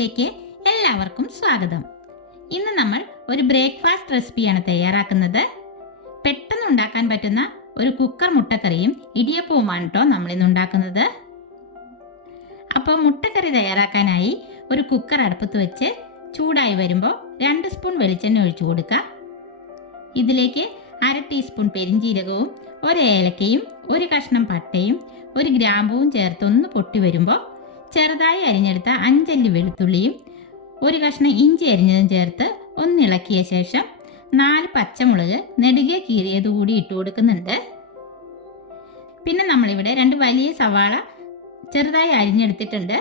ക്ലാസ്സിലേക്ക് എല്ലാവർക്കും സ്വാഗതം. ഇന്ന് നമ്മൾ ഒരു ബ്രേക്ക്ഫാസ്റ്റ് റെസിപ്പിയാണ് തയ്യാറാക്കുന്നത്. പെട്ടെന്ന് ഉണ്ടാക്കാൻ പറ്റുന്ന ഒരു കുക്കർ മുട്ടക്കറിയും ഇടിയപ്പവുമാണ് കേട്ടോ നമ്മളിന്ന് ഉണ്ടാക്കുന്നത്. അപ്പോൾ മുട്ടക്കറി തയ്യാറാക്കാനായി ഒരു കുക്കർ അടുപ്പത്ത് വെച്ച് ചൂടായി വരുമ്പോൾ 2 സ്പൂൺ വെളിച്ചെണ്ണ ഒഴിച്ചു കൊടുക്കുക. ഇതിലേക്ക് 1/2 ടീസ്പൂൺ പെരിഞ്ജീരകവും 1 ഏലക്കയും 1 കഷ്ണം പട്ടയും 1 ഗ്രാമ്പുവും ചേർത്ത് ഒന്ന് പൊട്ടി വരുമ്പോൾ ചെറുതായി അരിഞ്ഞെടുത്ത 5 അല്ലി വെളുത്തുള്ളിയും 1 കഷ്ണം ഇഞ്ചി അരിഞ്ഞതും ചേർത്ത് ഒന്ന് ഇളക്കിയ ശേഷം 4 പച്ചമുളക് നെടുകെ കീറിയത് കൂടി ഇട്ട് കൊടുക്കുന്നുണ്ട്. പിന്നെ നമ്മളിവിടെ 2 വലിയ സവാള ചെറുതായി അരിഞ്ഞെടുത്തിട്ടുണ്ട്,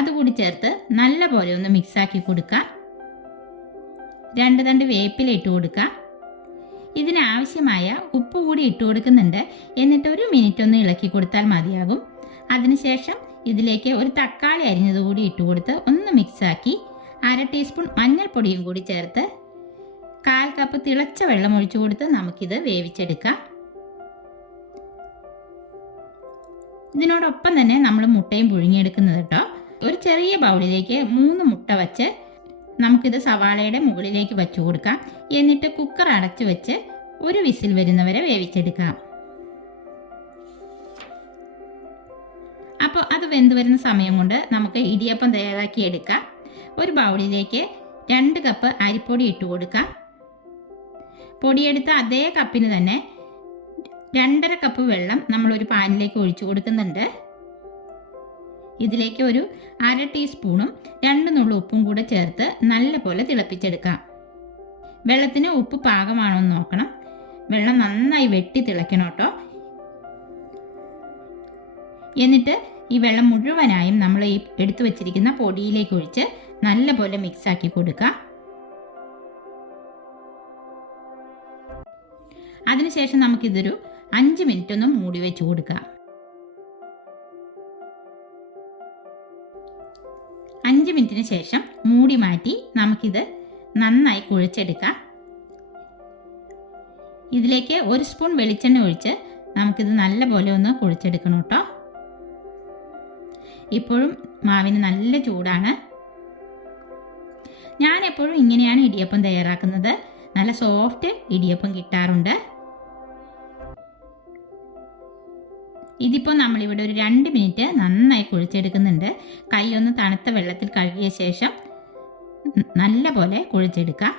അതുകൂടി ചേർത്ത് നല്ലപോലെ ഒന്ന് മിക്സാക്കി കൊടുക്കുക. 2 തണ്ട് വേപ്പില ഇട്ട് കൊടുക്കുക. ഇതിനാവശ്യമായ ഉപ്പ് കൂടി ഇട്ട് കൊടുക്കുന്നുണ്ട്. എന്നിട്ട് 1 മിനിറ്റ് ഒന്ന് ഇളക്കി കൊടുത്താൽ മതിയാകും. അതിനുശേഷം ഇതിലേക്ക് 1 തക്കാളി അരിഞ്ഞത് കൂടി ഇട്ട് കൊടുത്ത് ഒന്ന് മിക്സാക്കി 1/2 ടീസ്പൂൺ മഞ്ഞൾപ്പൊടിയും കൂടി ചേർത്ത് 1/4 കപ്പ് തിളച്ച വെള്ളം ഒഴിച്ചു കൊടുത്ത് നമുക്കിത് വേവിച്ചെടുക്കാം. ഇതിനോടൊപ്പം തന്നെ നമ്മൾ മുട്ടയും പുഴുങ്ങിയെടുക്കുന്നത് കേട്ടോ. ഒരു ചെറിയ ബൗളിലേക്ക് 3 മുട്ട വച്ച് നമുക്കിത് സവാളയുടെ മുകളിലേക്ക് വച്ചു കൊടുക്കാം. എന്നിട്ട് കുക്കർ അടച്ചു വെച്ച് 1 വിസിൽ വരുന്നവരെ വേവിച്ചെടുക്കാം. അപ്പോൾ അത് വെന്ത് വരുന്ന സമയം കൊണ്ട് നമുക്ക് ഇടിയപ്പം തയ്യാറാക്കി എടുക്കാം. ഒരു ബൗളിലേക്ക് 2 കപ്പ് അരിപ്പൊടി ഇട്ട് കൊടുക്കാം. പൊടിയെടുത്ത അതേ കപ്പിന് തന്നെ 2.5 കപ്പ് വെള്ളം നമ്മളൊരു പാനിലേക്ക് ഒഴിച്ചു കൊടുക്കുന്നുണ്ട്. ഇതിലേക്ക് 1/2 ടീസ്പൂണും 2 നുള്ളു ഉപ്പും കൂടെ ചേർത്ത് നല്ലപോലെ തിളപ്പിച്ചെടുക്കാം. വെള്ളത്തിന് ഉപ്പ് പാകമാണോ എന്ന് നോക്കണം. വെള്ളം നന്നായി വെട്ടി തിളയ്ക്കണം കേട്ടോ. എന്നിട്ട് ഈ വെള്ളം മുഴുവനായും നമ്മൾ ഈ എടുത്തു വെച്ചിരിക്കുന്ന പൊടിയിലേക്ക് ഒഴിച്ച് നല്ലപോലെ മിക്സാക്കി കൊടുക്കുക. അതിനുശേഷം നമുക്കിതൊരു 5 മിനിറ്റ് ഒന്ന് മൂടി വെച്ച് കൊടുക്കുക. 5 മിനിറ്റിന് ശേഷം മൂടി മാറ്റി നമുക്കിത് നന്നായി കുഴച്ചെടുക്കാം. ഇതിലേക്ക് 1 സ്പൂൺ വെളിച്ചെണ്ണ ഒഴിച്ച് നമുക്കിത് നല്ലപോലെ ഒന്ന് കുഴച്ചെടുക്കണം കേട്ടോ. ഇപ്പോഴും മാവിന് നല്ല ചൂടാണ്. ഞാൻ എപ്പോഴും ഇങ്ങനെയാണ് ഇടിയപ്പം തയ്യാറാക്കുന്നത്. നല്ല സോഫ്റ്റ് ഇടിയപ്പം കിട്ടാറുണ്ട്. ഇതിപ്പോൾ നമ്മളിവിടെ ഒരു 2 മിനിറ്റ് നന്നായി കുഴച്ചെടുക്കുന്നുണ്ട്. കൈ ഒന്ന് തണുത്ത വെള്ളത്തിൽ കഴുകിയ ശേഷം നല്ലപോലെ കുഴച്ചെടുക്കുക.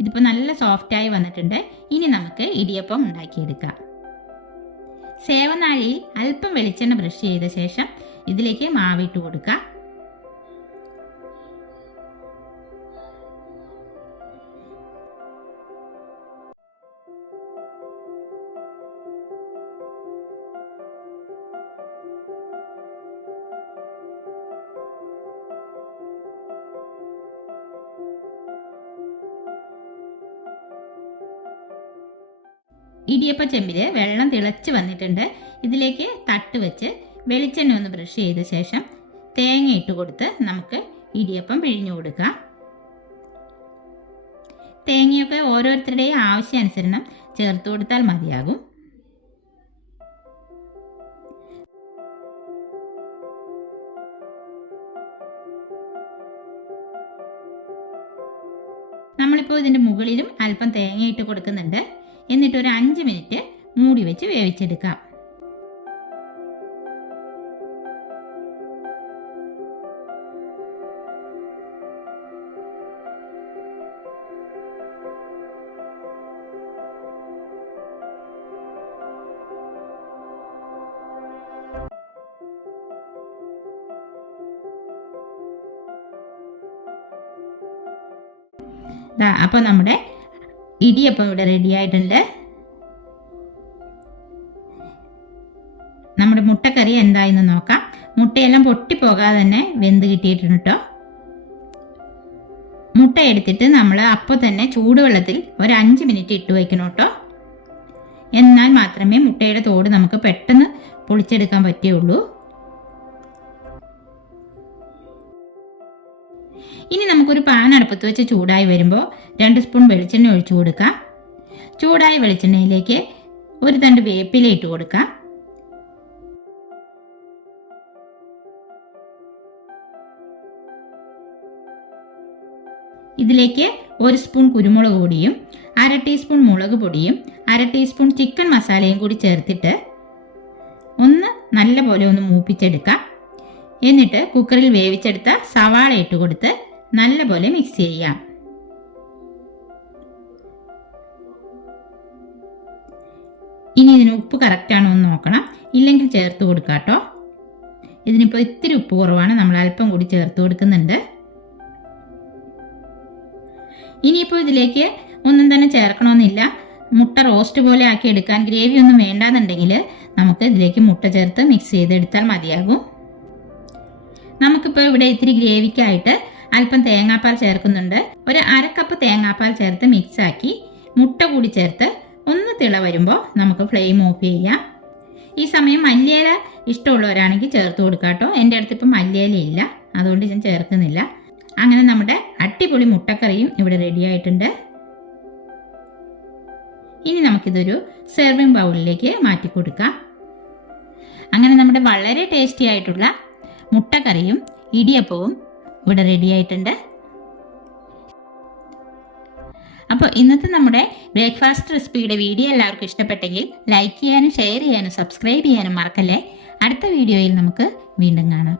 ഇതിപ്പോൾ നല്ല സോഫ്റ്റായി വന്നിട്ടുണ്ട്. ഇനി നമുക്ക് ഇടിയപ്പം ഉണ്ടാക്കിയെടുക്കാം. സേവനാഴിയിൽ അല്പം വെളിച്ചെണ്ണ ബ്രഷ് ചെയ്ത ശേഷം ഇതിലേക്ക് മാവിട്ട് കൊടുക്കുക. ഇടിയപ്പ ചെമ്പിൽ വെള്ളം തിളച്ച് വന്നിട്ടുണ്ട്. ഇതിലേക്ക് തട്ട് വെച്ച് വെളിച്ചെണ്ണ ഒന്ന് ബ്രഷ് ചെയ്ത ശേഷം തേങ്ങ ഇട്ട് കൊടുത്ത് നമുക്ക് ഇടിയപ്പം പിഴിഞ്ഞു കൊടുക്കാം. തേങ്ങയൊക്കെ ഓരോരുത്തരുടെയും ആവശ്യാനുസരണം ചേർത്ത് കൊടുത്താൽ മതിയാകും. നമ്മളിപ്പോൾ ഇതിൻ്റെ മുകളിലും അല്പം തേങ്ങ ഇട്ട് കൊടുക്കുന്നുണ്ട്. എന്നിട്ട് ഒരു 5 മിനിറ്റ് മൂടി വെച്ച് വേവിച്ചെടുക്കാം. അപ്പോൾ നമ്മുടെ ഇടിയപ്പം ഇവിടെ റെഡി ആയിട്ടുണ്ട്. നമ്മുടെ മുട്ടക്കറി എന്തായെന്ന് നോക്കാം. മുട്ടയെല്ലാം പൊട്ടിപ്പോകാതെ തന്നെ വെന്ത് കിട്ടിയിട്ടുണ്ട് കേട്ടോ. മുട്ട എടുത്തിട്ട് നമ്മൾ അപ്പോൾ തന്നെ ചൂടുവെള്ളത്തിൽ ഒരു 5 മിനിറ്റ് ഇട്ട് വയ്ക്കണം കേട്ടോ. എന്നാൽ മാത്രമേ മുട്ടയുടെ തോട് നമുക്ക് പെട്ടെന്ന് പൊളിച്ചെടുക്കാൻ പറ്റുകയുള്ളൂ. ഇനി നമുക്കൊരു പാൻ അടുപ്പത്ത് വെച്ച് ചൂടായി വരുമ്പോൾ 2 സ്പൂൺ വെളിച്ചെണ്ണ ഒഴിച്ചു കൊടുക്കാം. ചൂടായ വെളിച്ചെണ്ണയിലേക്ക് 1 തണ്ട് വേപ്പില ഇട്ട് കൊടുക്കാം. ഇതിലേക്ക് 1 സ്പൂൺ കുരുമുളക് പൊടിയും 1/2 ടീസ്പൂൺ മുളക് പൊടിയും 1/2 ടീസ്പൂൺ ചിക്കൻ മസാലയും കൂടി ചേർത്തിട്ട് നല്ലപോലെ ഒന്ന് മൂപ്പിച്ചെടുക്കാം. എന്നിട്ട് കുക്കറിൽ വേവിച്ചെടുത്ത സവാള ഇട്ട് കൊടുത്ത് നല്ലപോലെ മിക്സ് ചെയ്യാം. ഇനി ഇതിന് ഉപ്പ് കറക്റ്റാണോ എന്ന് നോക്കണം. ഇല്ലെങ്കിൽ ചേർത്ത് കൊടുക്കാം കേട്ടോ. ഇതിനിപ്പോൾ ഇത്തിരി ഉപ്പ് കുറവാണ്, നമ്മൾ അല്പം കൂടി ചേർത്ത് കൊടുക്കുന്നുണ്ട്. ഇനിയിപ്പോൾ ഇതിലേക്ക് ഒന്നും തന്നെ ചേർക്കണമെന്നില്ല. മുട്ട റോസ്റ്റ് പോലെ ആക്കി എടുക്കാൻ ഗ്രേവി ഒന്നും വേണ്ടാന്നുണ്ടെങ്കിൽ നമുക്ക് ഇതിലേക്ക് മുട്ട ചേർത്ത് മിക്സ് ചെയ്തെടുത്താൽ മതിയാകും. നമുക്കിപ്പോൾ ഇവിടെ ഇത്തിരി ഗ്രേവിക്കായിട്ട് അല്പം തേങ്ങാപ്പാൽ ചേർക്കുന്നുണ്ട്. ഒരു 1/2 കപ്പ് തേങ്ങാപ്പാൽ ചേർത്ത് മിക്സാക്കി മുട്ട കൂടി ചേർത്ത് ഒന്ന് തിള വരുമ്പോൾ നമുക്ക് ഫ്ലെയിം ഓഫ് ചെയ്യാം. ഈ സമയം മല്ലിയില ഇഷ്ടമുള്ളവരാണെങ്കിൽ ചേർത്ത് കൊടുക്കാം കേട്ടോ. എൻ്റെ അടുത്ത് ഇപ്പം മല്ലിയില ഇല്ല, അതുകൊണ്ട് ഞാൻ ചേർക്കുന്നില്ല. അങ്ങനെ നമ്മുടെ അടിപൊളി മുട്ടക്കറിയും ഇവിടെ റെഡി ആയിട്ടുണ്ട്. ഇനി നമുക്കിതൊരു സെർവിങ് ബൗളിലേക്ക് മാറ്റി കൊടുക്കാം. അങ്ങനെ നമ്മുടെ വളരെ ടേസ്റ്റി ആയിട്ടുള്ള മുട്ടക്കറിയും ഇടിയപ്പവും ഇവിടെ റെഡി ആയിട്ടുണ്ട്. അപ്പോൾ ഇന്നത്തെ നമ്മുടെ ബ്രേക്ക്ഫാസ്റ്റ് റെസിപ്പിയുടെ വീഡിയോ എല്ലാവർക്കും ഇഷ്ടപ്പെട്ടെങ്കിൽ ലൈക്ക് ചെയ്യാനും ഷെയർ ചെയ്യാനും സബ്സ്ക്രൈബ് ചെയ്യാനും മറക്കല്ലേ. അടുത്ത വീഡിയോയിൽ നമുക്ക് വീണ്ടും കാണാം.